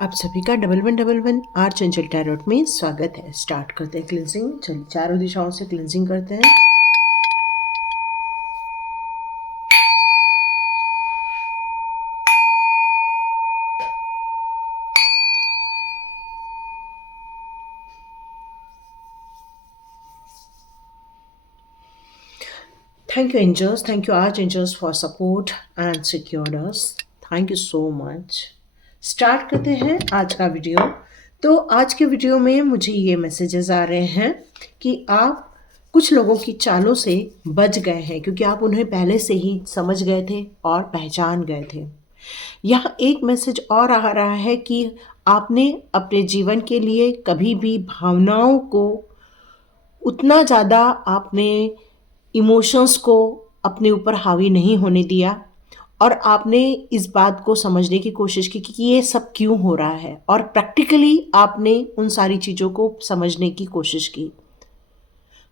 आप सभी का double one double one R Chanchal tarot में स्वागत है। स्टार्ट करते हैं क्लिनजिंग। चलिए चारों दिशाओं से क्लिनजिंग करते हैं। Thank you angels, thank you archangels for support and सिक्योर्डर्स। Thank you so much. Start करते हैं आज का वीडियो। तो आज के वीडियो में मुझे ये मैसेजेस आ रहे हैं कि आप कुछ लोगों की चालों से बच गए हैं, क्योंकि आप उन्हें पहले से ही समझ गए थे और पहचान गए थे। यहाँ एक मैसेज और आ रहा है कि आपने अपने जीवन के लिए कभी भी भावनाओं को उतना ज़्यादा आपने इमोशंस को अपने ऊपर हावी नहीं होने दिया, और आपने इस बात को समझने की कोशिश की कि ये सब क्यों हो रहा है, और प्रैक्टिकली आपने उन सारी चीज़ों को समझने की कोशिश की।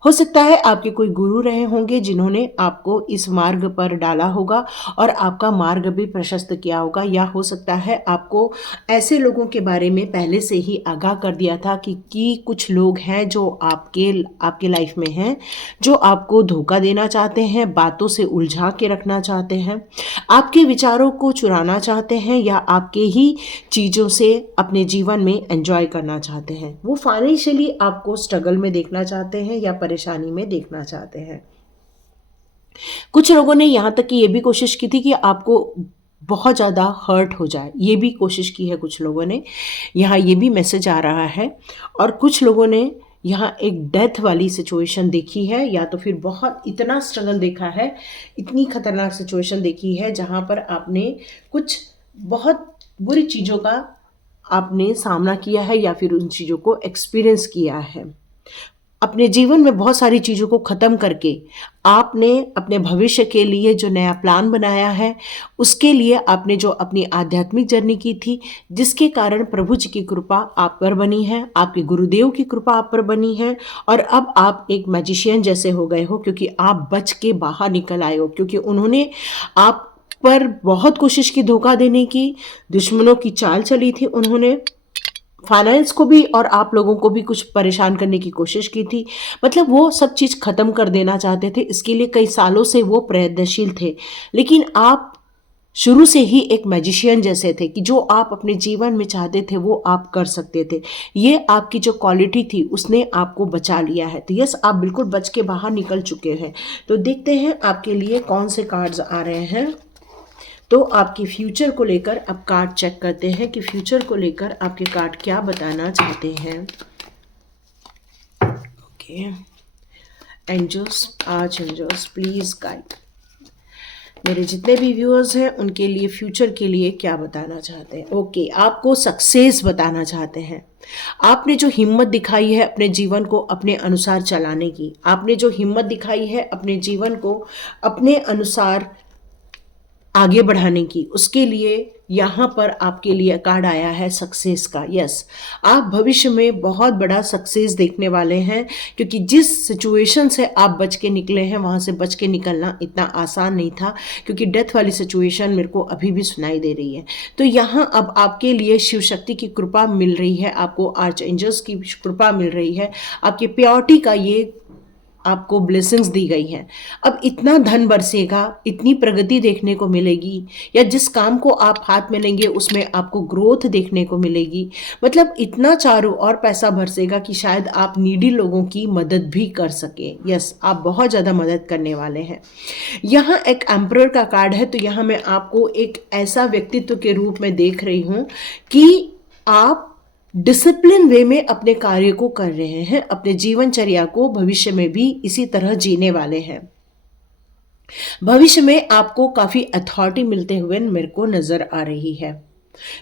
हो सकता है आपके कोई गुरु रहे होंगे जिन्होंने आपको इस मार्ग पर डाला होगा और आपका मार्ग भी प्रशस्त किया होगा, या हो सकता है आपको ऐसे लोगों के बारे में पहले से ही आगाह कर दिया था कि कुछ लोग हैं जो आपके आपके लाइफ में हैं, जो आपको धोखा देना चाहते हैं, बातों से उलझा के रखना चाहते हैं, आपके विचारों को चुराना चाहते हैं, या आपके ही चीज़ों से अपने जीवन में एंजॉय करना चाहते हैं। वो फाइनेंशियली आपको स्ट्रगल में देखना चाहते हैं या परेशानी में देखना चाहते हैं। कुछ लोगों ने यहाँ तक कि ये भी कोशिश की थी कि आपको बहुत ज़्यादा हर्ट हो जाए, ये भी कोशिश की है कुछ लोगों ने। यहाँ ये भी मैसेज आ रहा है। और कुछ लोगों ने यहाँ एक डेथ वाली सिचुएशन देखी है, या तो फिर बहुत इतना स्ट्रगल देखा है, इतनी खतरनाक सिचुएशन देखी है जहाँ पर आपने कुछ बहुत बुरी चीज़ों का आपने सामना किया है, या फिर उन चीज़ों को एक्सपीरियंस किया है। अपने जीवन में बहुत सारी चीज़ों को ख़त्म करके आपने अपने भविष्य के लिए जो नया प्लान बनाया है, उसके लिए आपने जो अपनी आध्यात्मिक जर्नी की थी, जिसके कारण प्रभु जी की कृपा आप पर बनी है, आपके गुरुदेव की कृपा आप पर बनी है, और अब आप एक मैजिशियन जैसे हो गए हो, क्योंकि आप बच के बाहर निकल आए हो। क्योंकि उन्होंने आप पर बहुत कोशिश की धोखा देने की, दुश्मनों की चाल चली थी, उन्होंने फाइनेंस को भी और आप लोगों को भी कुछ परेशान करने की कोशिश की थी। मतलब वो सब चीज़ ख़त्म कर देना चाहते थे, इसके लिए कई सालों से वो प्रयत्नशील थे। लेकिन आप शुरू से ही एक मैजिशियन जैसे थे कि जो आप अपने जीवन में चाहते थे वो आप कर सकते थे। ये आपकी जो क्वालिटी थी उसने आपको बचा लिया है। तो यस, आप बिल्कुल बच के बाहर निकल चुके हैं। तो देखते हैं आपके लिए कौन से कार्ड्स आ रहे हैं। तो आपके फ्यूचर को लेकर अब कार्ड चेक करते हैं कि फ्यूचर को लेकर आपके कार्ड क्या बताना चाहते हैं। Okay, angels, arch angels, please guide मेरे जितने भी व्यूअर्स हैं उनके लिए फ्यूचर के लिए क्या बताना चाहते हैं। ओके, आपको सक्सेस बताना चाहते हैं। आपने जो हिम्मत दिखाई है अपने जीवन को अपने अनुसार चलाने की, आपने जो हिम्मत दिखाई है अपने जीवन को अपने अनुसार आगे बढ़ाने की, उसके लिए यहाँ पर आपके लिए कार्ड आया है सक्सेस का। यस, आप भविष्य में बहुत बड़ा सक्सेस देखने वाले हैं, क्योंकि जिस सिचुएशन से आप बच के निकले हैं वहाँ से बच के निकलना इतना आसान नहीं था, क्योंकि डेथ वाली सिचुएशन मेरे को अभी भी सुनाई दे रही है। तो यहाँ अब आपके लिए शिव शक्ति की कृपा मिल रही है, आपको आर्च एंजल्स की कृपा मिल रही है, आपकी प्योरिटी का ये आपको ब्लेसिंग्स दी गई हैं। अब इतना धन बरसेगा, इतनी प्रगति देखने को मिलेगी, या जिस काम को आप हाथ में लेंगे उसमें आपको ग्रोथ देखने को मिलेगी। मतलब इतना चारों ओर पैसा बरसेगा कि शायद आप नीडी लोगों की मदद भी कर सकें। यस, आप बहुत ज़्यादा मदद करने वाले हैं। यहाँ एक एम्परर का कार्ड है, तो यहाँ मैं आपको एक ऐसा व्यक्तित्व के रूप में देख रही हूँ कि आप डिसिप्लिन वे में अपने कार्य को कर रहे हैं, अपने जीवनचर्या को भविष्य में भी इसी तरह जीने वाले हैं। भविष्य में आपको काफ़ी अथॉरिटी मिलते हुए मेरे को नज़र आ रही है,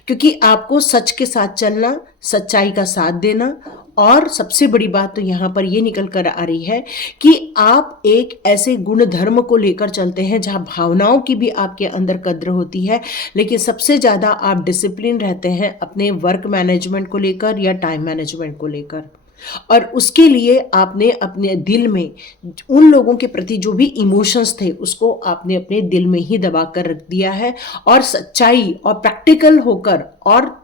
क्योंकि आपको सच के साथ चलना, सच्चाई का साथ देना, और सबसे बड़ी बात तो यहाँ पर ये निकल कर आ रही है कि आप एक ऐसे गुण धर्म को लेकर चलते हैं जहाँ भावनाओं की भी आपके अंदर कद्र होती है, लेकिन सबसे ज़्यादा आप डिसिप्लिन रहते हैं अपने वर्क मैनेजमेंट को लेकर या टाइम मैनेजमेंट को लेकर। और उसके लिए आपने अपने दिल में उन लोगों के प्रति जो भी इमोशंस थे उसको आपने अपने दिल में ही दबा कर रख दिया है, और सच्चाई और प्रैक्टिकल होकर और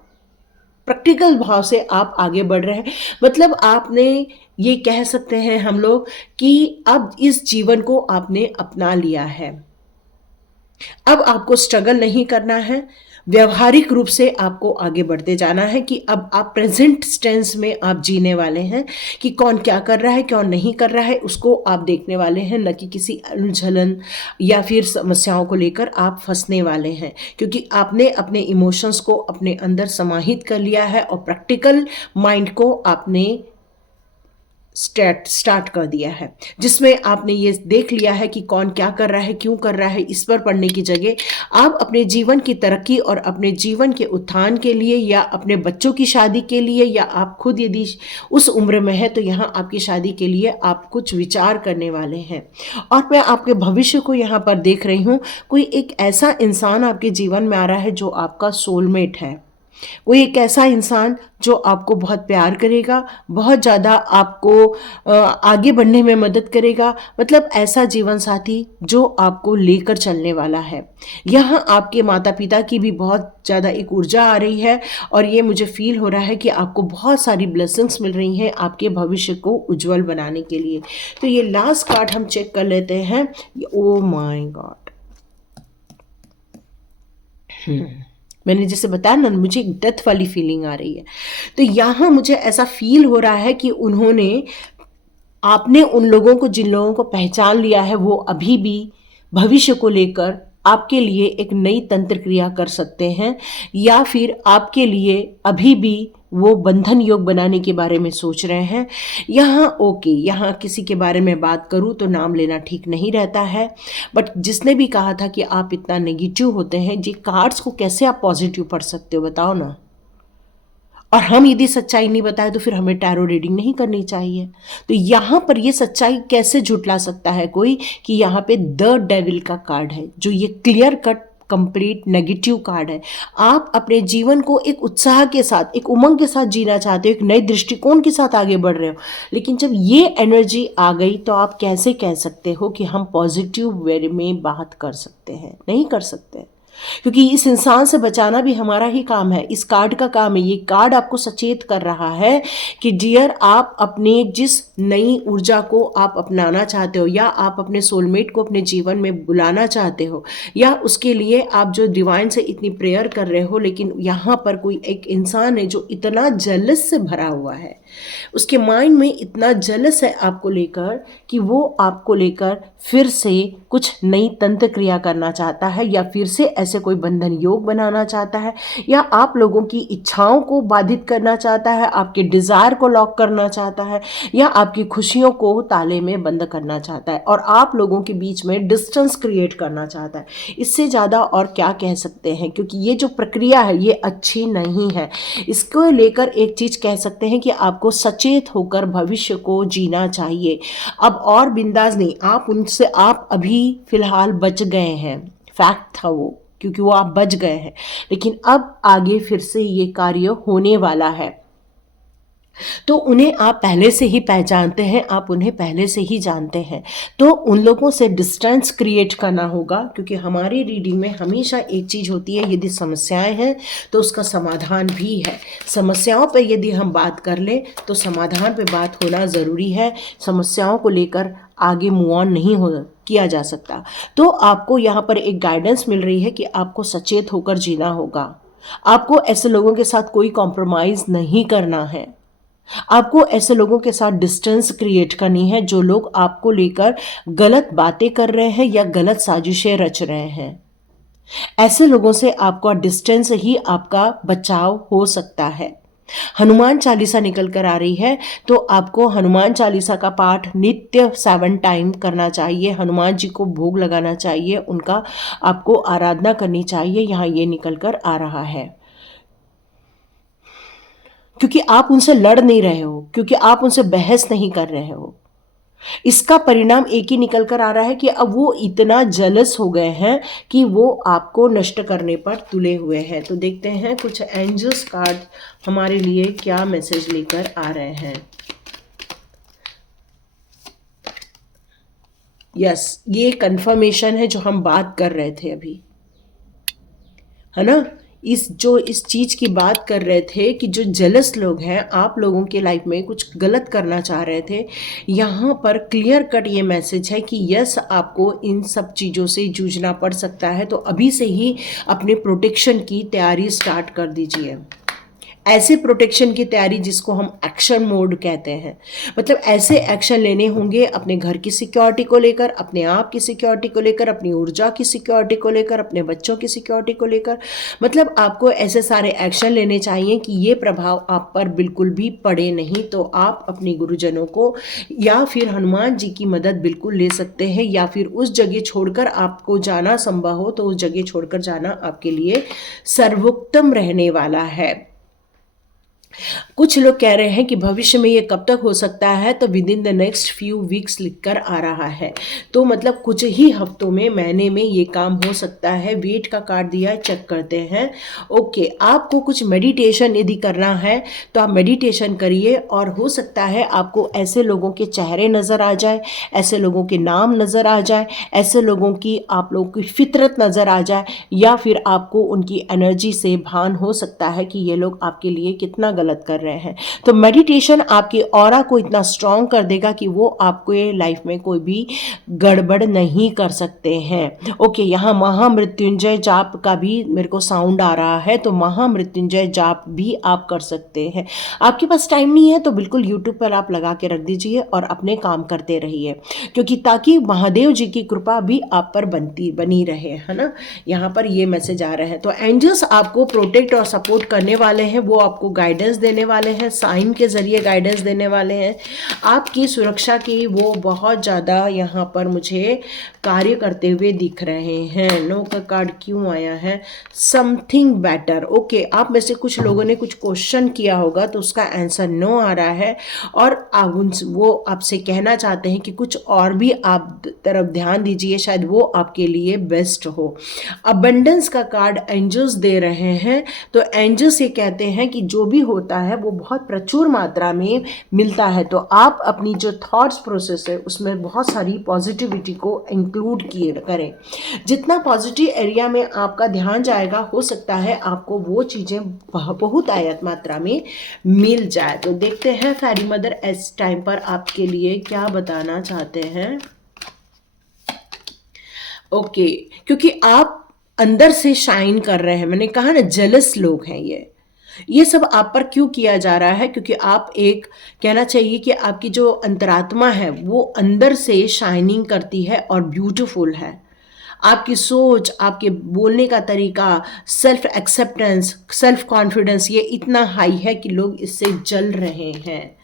प्रैक्टिकल भाव से आप आगे बढ़ रहे हैं। मतलब आपने, ये कह सकते हैं हम लोग कि अब इस जीवन को आपने अपना लिया है। अब आपको स्ट्रगल नहीं करना है, व्यवहारिक रूप से आपको आगे बढ़ते जाना है कि अब आप प्रेजेंट टेंस में आप जीने वाले हैं कि कौन क्या कर रहा है, कौन नहीं कर रहा है, उसको आप देखने वाले हैं, न कि किसी उलझन या फिर समस्याओं को लेकर आप फंसने वाले हैं, क्योंकि आपने अपने इमोशंस को अपने अंदर समाहित कर लिया है और प्रैक्टिकल माइंड को आपने स्टार्ट कर दिया है, जिसमें आपने ये देख लिया है कि कौन क्या कर रहा है, क्यों कर रहा है। इस पर पढ़ने की जगह आप अपने जीवन की तरक्की और अपने जीवन के उत्थान के लिए, या अपने बच्चों की शादी के लिए, या आप खुद यदि उस उम्र में है तो यहाँ आपकी शादी के लिए आप कुछ विचार करने वाले हैं। और मैं आपके भविष्य को यहाँ पर देख रही हूँ, कोई एक ऐसा इंसान आपके जीवन में आ रहा है जो आपका सोलमेट है। कोई एक ऐसा इंसान जो आपको बहुत प्यार करेगा, बहुत ज़्यादा आपको आगे बढ़ने में मदद करेगा। मतलब ऐसा जीवन साथी जो आपको लेकर चलने वाला है। यहाँ आपके माता पिता की भी बहुत ज़्यादा एक ऊर्जा आ रही है, और ये मुझे फील हो रहा है कि आपको बहुत सारी ब्लेसिंग्स मिल रही हैं आपके भविष्य को उज्जवल बनाने के लिए। तो ये लास्ट कार्ड हम चेक कर लेते हैं। ओ माय गॉड, मैंने जैसे बताया ना, मुझे एक डेथ वाली फीलिंग आ रही है। तो यहाँ मुझे ऐसा फील हो रहा है कि आपने उन लोगों को, जिन लोगों को पहचान लिया है, वो अभी भी भविष्य को लेकर आपके लिए एक नई तंत्र क्रिया कर सकते हैं, या फिर आपके लिए अभी भी वो बंधन योग बनाने के बारे में सोच रहे हैं। यहाँ ओके, यहाँ किसी के बारे में बात करूँ तो नाम लेना ठीक नहीं रहता है, बट जिसने भी कहा था कि आप इतना नेगेटिव होते हैं, जी कार्ड्स को कैसे आप पॉजिटिव पढ़ सकते हो बताओ ना। और हम यदि सच्चाई नहीं बताए तो फिर हमें टैरो रीडिंग नहीं करनी चाहिए। तो यहाँ पर ये सच्चाई कैसे झुटला सकता है कोई कि यहाँ पे द डेविल का कार्ड है, जो ये clear cut complete negative card है। आप अपने जीवन को एक उत्साह के साथ, एक उमंग के साथ जीना चाहते हो, एक नए दृष्टिकोण के साथ आगे बढ़ रहे हो, लेकिन जब ये एनर्जी आ गई तो आप कैसे कह सकते हो कि हम पॉजिटिव वे में बात कर सकते हैं? नहीं कर सकते, क्योंकि इस इंसान से बचाना भी हमारा ही काम है। इस कार्ड का काम है। ये कार्ड आपको सचेत कर रहा है कि डियर, आप अपने जिस नई ऊर्जा को आप अपनाना चाहते हो, या आप अपने सोलमेट को अपने जीवन में बुलाना चाहते हो, या उसके लिए आप जो डिवाइन से इतनी प्रेयर कर रहे हो, लेकिन यहाँ पर कोई एक इंसान है जो इतना जेलस से भरा हुआ है, उसके माइंड में इतना जेलस है आपको लेकर कि वो आपको लेकर फिर से कुछ नई तंत्र क्रिया करना चाहता है, या फिर से ऐसे कोई बंधन योग बनाना चाहता है, या आप लोगों की इच्छाओं को बाधित करना चाहता है, आपके डिज़ायर को लॉक करना चाहता है, या आपकी खुशियों को ताले में बंद करना चाहता है, और आप लोगों के बीच में डिस्टेंस क्रिएट करना चाहता है। इससे ज़्यादा और क्या कह सकते हैं, क्योंकि ये जो प्रक्रिया है ये अच्छी नहीं है। इसको लेकर एक चीज़ कह सकते हैं कि आपको सचेत होकर भविष्य को जीना चाहिए। अब और बिंदास नहीं, आप अभी फिलहाल बच गए हैं, फैक्ट था वो, क्योंकि वो आप बच गए हैं, लेकिन अब आगे फिर से ये कार्य होने वाला है। तो उन्हें आप पहले से ही पहचानते हैं, आप उन्हें पहले से ही जानते हैं, तो उन लोगों से डिस्टेंस क्रिएट करना होगा। क्योंकि हमारी रीडिंग में हमेशा एक चीज़ होती है, यदि समस्याएं हैं तो उसका समाधान भी है। समस्याओं पर यदि हम बात कर लें तो समाधान पे बात होना ज़रूरी है। समस्याओं को लेकर आगे मूव ऑन नहीं हो किया जा सकता। तो आपको यहाँ पर एक गाइडेंस मिल रही है कि आपको सचेत होकर जीना होगा। आपको ऐसे लोगों के साथ कोई कॉम्प्रोमाइज़ नहीं करना है। आपको ऐसे लोगों के साथ डिस्टेंस क्रिएट करनी है जो लोग आपको लेकर गलत बातें कर रहे हैं या गलत साजिशें रच रहे हैं। ऐसे लोगों से आपका डिस्टेंस ही आपका बचाव हो सकता है। हनुमान चालीसा निकल कर आ रही है, तो आपको हनुमान चालीसा का पाठ नित्य 7 टाइम करना चाहिए। हनुमान जी को भोग लगाना चाहिए, उनका आपको आराधना करनी चाहिए। यहाँ ये निकल कर आ रहा है, क्योंकि आप उनसे लड़ नहीं रहे हो, क्योंकि आप उनसे बहस नहीं कर रहे हो। इसका परिणाम एक ही निकल कर आ रहा है कि अब वो इतना जलस हो गए हैं कि वो आपको नष्ट करने पर तुले हुए हैं। तो देखते हैं कुछ एंजल्स कार्ड हमारे लिए क्या मैसेज लेकर आ रहे हैं। यस, ये कंफर्मेशन है जो हम बात कर रहे थे अभी, है ना। इस चीज़ की बात कर रहे थे कि जो जेलस लोग हैं, आप लोगों के लाइफ में कुछ गलत करना चाह रहे थे, यहाँ पर क्लियर कट ये मैसेज है कि यस, आपको इन सब चीज़ों से जूझना पड़ सकता है। तो अभी से ही अपने प्रोटेक्शन की तैयारी स्टार्ट कर दीजिए। ऐसे प्रोटेक्शन की तैयारी जिसको हम एक्शन मोड कहते हैं, मतलब ऐसे एक्शन लेने होंगे अपने घर की सिक्योरिटी को लेकर, अपने आप की सिक्योरिटी को लेकर, अपनी ऊर्जा की सिक्योरिटी को लेकर, अपने बच्चों की सिक्योरिटी को लेकर। मतलब आपको ऐसे सारे एक्शन लेने चाहिए कि ये प्रभाव आप पर बिल्कुल भी पड़े नहीं। तो आप अपने गुरुजनों को या फिर हनुमान जी की मदद बिल्कुल ले सकते हैं, या फिर उस जगह छोड़कर आपको जाना संभव हो तो उस जगह छोड़कर जाना आपके लिए सर्वोत्तम रहने वाला है। कुछ लोग कह रहे हैं कि भविष्य में ये कब तक हो सकता है, तो with in the next few weeks लिखकर आ रहा है। तो मतलब कुछ ही हफ्तों में, महीने में ये काम हो सकता है। वेट का कार्ड दिया है, चेक करते हैं। ओके, आपको कुछ मेडिटेशन यदि करना है तो आप मेडिटेशन करिए, और हो सकता है आपको ऐसे लोगों के चेहरे नज़र आ जाए, ऐसे लोगों के नाम नज़र आ जाए, ऐसे लोगों की आप लोगों की फितरत नज़र आ जाए, या फिर आपको उनकी एनर्जी से भान हो सकता है कि ये लोग आपके लिए कितना गलत कर रहे हैं। तो मेडिटेशन आपकी ऑरा को इतना स्ट्रांग कर देगा कि वो आपको लाइफ में कोई भी गड़बड़ नहीं कर सकते हैं। ओके, यहाँ महामृत्युंजय जाप का भी मेरे को साउंड आ रहा है, तो महामृत्युंजय जाप भी आप कर सकते हैं। आपके पास टाइम नहीं है तो बिल्कुल यूट्यूब पर आप लगा के रख दीजिए और अपने काम करते रहिए, क्योंकि ताकि महादेव जी की कृपा भी आप पर बनी रहे, है ना। यहाँ पर ये मैसेज आ रहे हैं। तो एंजल्स आपको प्रोटेक्ट और सपोर्ट करने वाले हैं, वो आपको गाइडेंस देने वाले हैं, साइन के जरिए गाइडेंस देने वाले हैं। आपकी सुरक्षा की वो बहुत ज़्यादा यहाँ पर मुझे कार्य करते हुए दिख रहे हैं। नो का कार्ड क्यों आया है? Something better. ओके, आप में से कुछ लोगों ने कुछ क्वेश्चन किया होगा तो उसका आंसर नो आ रहा है, और वो आपसे कहना चाहते हैं कि कुछ और भी आप तरफ ध्यान दीजिए, शायद वो आपके लिए बेस्ट हो। अबंडेंस का कार्ड एंजल्स दे रहे हैं, तो एंजल्स ये कहते हैं कि जो भी होता है वो बहुत प्रचुर मात्रा में मिलता है। तो आप अपनी जो थॉट्स प्रोसेस है उसमें बहुत सारी पॉजिटिविटी को इंक्लूड किए करें। जितना पॉजिटिव एरिया में आपका ध्यान जाएगा, हो सकता है आपको वो चीज़ें बहुत आयत मात्रा में मिल जाए। तो देखते हैं फेरी मदर इस टाइम पर आपके लिए क्या बताना चाहते हैं। ओके, क्योंकि आप अंदर से शाइन कर रहे हैं। मैंने कहा ना, जेलस लोग हैं ये सब आप पर क्यों किया जा रहा है? क्योंकि आप एक, कहना चाहिए कि आपकी जो अंतरात्मा है वो अंदर से शाइनिंग करती है और ब्यूटीफुल है। आपकी सोच, आपके बोलने का तरीका, सेल्फ एक्सेप्टेंस, सेल्फ कॉन्फिडेंस, ये इतना हाई है कि लोग इससे जल रहे हैं।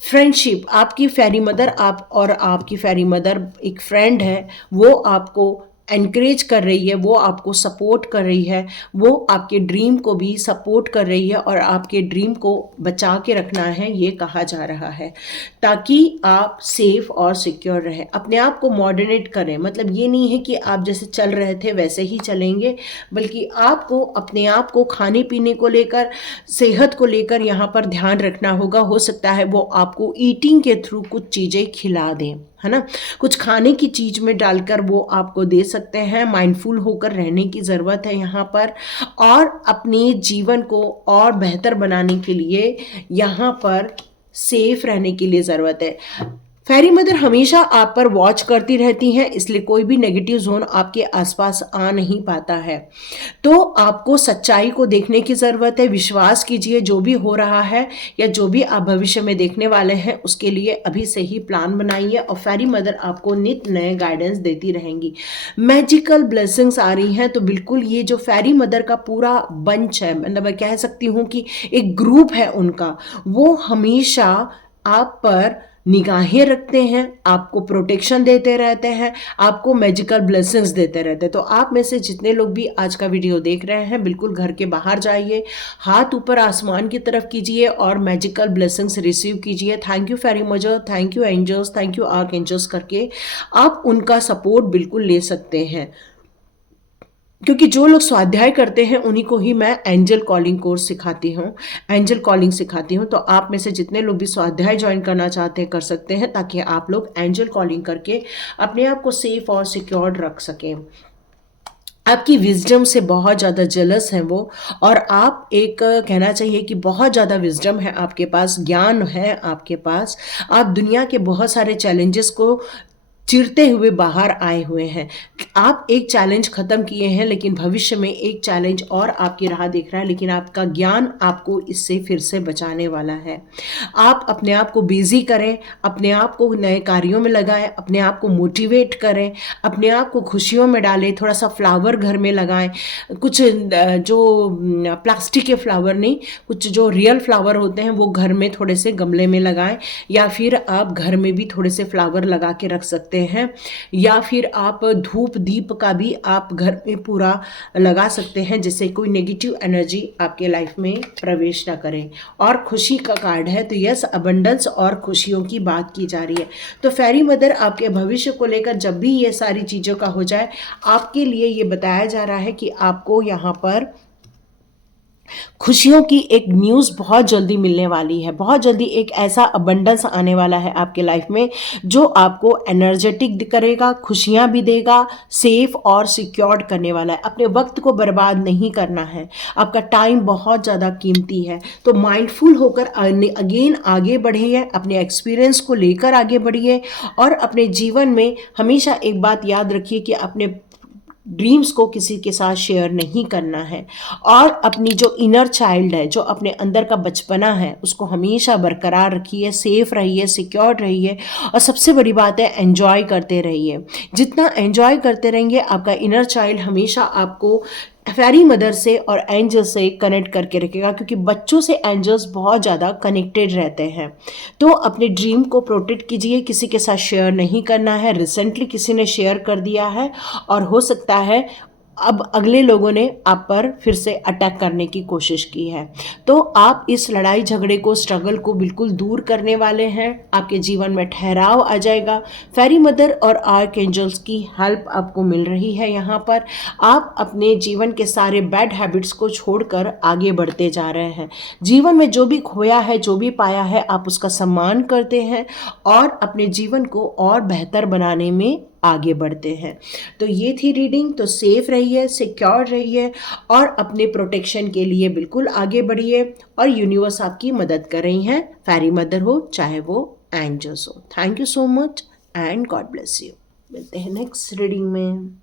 फ्रेंडशिप, आपकी फेरी मदर, आप और आपकी फेरी मदर एक फ्रेंड है, वो आपको एनकरेज कर रही है, वो आपको सपोर्ट कर रही है, वो आपके ड्रीम को भी सपोर्ट कर रही है, और आपके ड्रीम को बचा के रखना है, ये कहा जा रहा है, ताकि आप सेफ और सिक्योर रहें। अपने आप को मॉडरेट करें, मतलब ये नहीं है कि आप जैसे चल रहे थे वैसे ही चलेंगे, बल्कि आपको अपने आप को खाने पीने को लेकर, सेहत को लेकर यहाँ पर ध्यान रखना होगा। हो सकता है वो आपको ईटिंग के थ्रू कुछ चीज़ें खिला दें, है ना, कुछ खाने की चीज़ में डालकर वो आपको दे सकते हैं। माइंडफुल होकर रहने की ज़रूरत है यहाँ पर, और अपने जीवन को और बेहतर बनाने के लिए, यहाँ पर सेफ रहने के लिए ज़रूरत है। फेरी मदर हमेशा आप पर वॉच करती रहती हैं, इसलिए कोई भी नेगेटिव जोन आपके आसपास आ नहीं पाता है। तो आपको सच्चाई को देखने की ज़रूरत है। विश्वास कीजिए, जो भी हो रहा है या जो भी आप भविष्य में देखने वाले हैं उसके लिए अभी से ही प्लान बनाइए, और फेरी मदर आपको नित नए गाइडेंस देती रहेंगी। मैजिकल ब्लेसिंग्स आ रही हैं, तो बिल्कुल ये जो फेरी मदर का पूरा बंच है, मतलब मैं कह सकती हूँ कि एक ग्रुप है उनका, वो हमेशा आप पर निगाहें रखते हैं, आपको प्रोटेक्शन देते रहते हैं, आपको मैजिकल ब्लेसिंग्स देते रहते हैं। तो आप में से जितने लोग भी आज का वीडियो देख रहे हैं, बिल्कुल घर के बाहर जाइए, हाथ ऊपर आसमान की तरफ कीजिए और मैजिकल ब्लेसिंग्स रिसीव कीजिए। Thank you fairy mother, thank you angels, thank you arch angels करके आप उनका सपोर्ट बिल्कुल ले सकते हैं, क्योंकि जो लोग स्वाध्याय करते हैं उन्हीं को ही मैं एंजल कॉलिंग कोर्स सिखाती हूँ, एंजल कॉलिंग सिखाती हूँ। तो आप में से जितने लोग भी स्वाध्याय ज्वाइन करना चाहते हैं कर सकते हैं, ताकि आप लोग एंजल कॉलिंग करके अपने आप को सेफ और सिक्योर्ड रख सकें। आपकी विज़डम से बहुत ज़्यादा जेलस हैं वो, और आप एक कहना चाहिए कि बहुत ज़्यादा विज़डम है आपके पास, ज्ञान है आपके पास। आप दुनिया के बहुत सारे चैलेंजेस को चिरते हुए बाहर आए हुए हैं। आप एक चैलेंज खत्म किए हैं, लेकिन भविष्य में एक चैलेंज और आपकी राह देख रहा है, लेकिन आपका ज्ञान आपको इससे फिर से बचाने वाला है। आप अपने आप को बिजी करें, अपने आप को नए कार्यों में लगाएं, अपने आप को मोटिवेट करें, अपने आप को खुशियों में डालें, थोड़ा सा फ्लावर घर में लगाएं। कुछ जो प्लास्टिक के फ्लावर नहीं, कुछ जो रियल फ्लावर होते हैं वो घर में थोड़े से गमले में लगाएं, या फिर आप घर में भी थोड़े से फ्लावर लगा के रख सकते हैं, या फिर आप धूप दीप का भी आप घर में पूरा लगा सकते हैं, जिससे कोई नेगेटिव एनर्जी आपके लाइफ में प्रवेश ना करे। और खुशी का कार्ड है, तो यस, अबंडेंस और खुशियों की बात की जा रही है। तो फेरी मदर आपके भविष्य को लेकर जब भी ये सारी चीज़ों का हो जाए, आपके लिए ये बताया जा रहा है कि आपको यहाँ पर खुशियों की एक न्यूज़ बहुत जल्दी मिलने वाली है। बहुत जल्दी एक ऐसा अबंडेंस आने वाला है आपके लाइफ में, जो आपको एनर्जेटिक करेगा, खुशियाँ भी देगा, सेफ और सिक्योर्ड करने वाला है। अपने वक्त को बर्बाद नहीं करना है, आपका टाइम बहुत ज़्यादा कीमती है। तो माइंडफुल होकर अगेन आगे बढ़िए, अपने एक्सपीरियंस को लेकर आगे बढ़िए, और अपने जीवन में हमेशा एक बात याद रखिए कि अपने ड्रीम्स को किसी के साथ शेयर नहीं करना है, और अपनी जो इनर चाइल्ड है, जो अपने अंदर का बचपना है, उसको हमेशा बरकरार रखिए, सेफ रहिए, सिक्योर रहिए, और सबसे बड़ी बात है एंजॉय करते रहिए। जितना एंजॉय करते रहेंगे, आपका इनर चाइल्ड हमेशा आपको फेरी मदर से और एंजल से कनेक्ट करके रखेगा, क्योंकि बच्चों से एंजल्स बहुत ज़्यादा कनेक्टेड रहते हैं। तो अपने ड्रीम को प्रोटेक्ट कीजिए, किसी के साथ शेयर नहीं करना है। रिसेंटली किसी ने शेयर कर दिया है, और हो सकता है अब अगले लोगों ने आप पर फिर से अटैक करने की कोशिश की है। तो आप इस लड़ाई झगड़े को, स्ट्रगल को बिल्कुल दूर करने वाले हैं। आपके जीवन में ठहराव आ जाएगा। फेरी मदर और आर्क एंजल्स की हेल्प आपको मिल रही है। यहाँ पर आप अपने जीवन के सारे बैड हैबिट्स को छोड़कर आगे बढ़ते जा रहे हैं। जीवन में जो भी खोया है, जो भी पाया है, आप उसका सम्मान करते हैं, और अपने जीवन को और बेहतर बनाने में आगे बढ़ते हैं। तो ये थी रीडिंग। तो सेफ रहिए, सिक्योर रहिए, और अपने प्रोटेक्शन के लिए बिल्कुल आगे बढ़िए, और यूनिवर्स आपकी मदद कर रही हैं, फेरी मदर हो चाहे वो एंजल्स हो। Thank you so much and God bless you. मिलते हैं नेक्स्ट रीडिंग में।